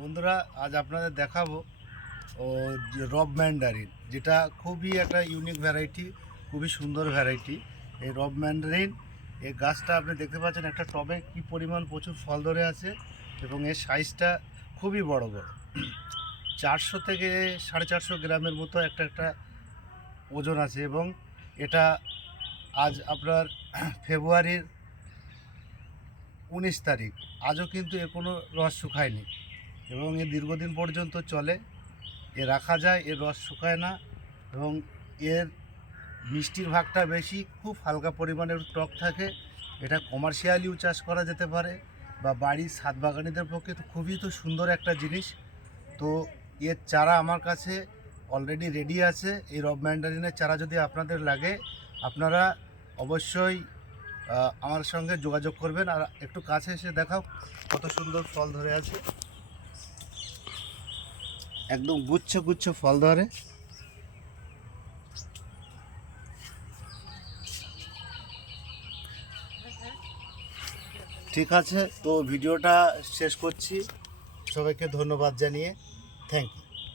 বন্ধুরা আজ আপনাদের দেখাবো যে রব ম্যান্ডারিন, যেটা খুবই একটা ইউনিক ভ্যারাইটি, খুবই সুন্দর ভ্যারাইটি। এই রব ম্যান্ডারিন এই গাছটা আপনি দেখতে পাচ্ছেন একটা টবে কি পরিমাণ প্রচুর ফল ধরে আছে এবং এর সাইজটা খুবই বড় বড়। 400 থেকে 450 গ্রামের মতো একটা ওজন আছে এবং এটা আজ আপনার ফেব্রুয়ারির 19 তারিখ, আজও কিন্তু এর কোনো রস শুকায়নি এবং এ দীর্ঘদিন পর্যন্ত চলে, এ রাখা যায়, এর রস শুকায় না এবং এর মিষ্টির ভাগটা বেশি, খুব হালকা পরিমাণের টক থাকে। এটা কমার্শিয়ালিও চাষ করা যেতে পারে বা বাড়ির ছাদ বাগানিদের পক্ষে তো খুবই সুন্দর একটা জিনিস। তো এর চারা আমার কাছে অলরেডি রেডি আছে। এই রব ম্যান্ডারিনের চারা যদি আপনাদের লাগে, আপনারা অবশ্যই আমার সঙ্গে যোগাযোগ করবেন। আর একটু কাছে এসে দেখাও কত সুন্দর ফল ধরে আছে, একদম গুচ্ছ গুচ্ছ ফল ধরে। ঠিক আছে, তো ভিডিওটা শেষ করছি। সবাইকে ধন্যবাদ জানিয়ে থ্যাংক ইউ।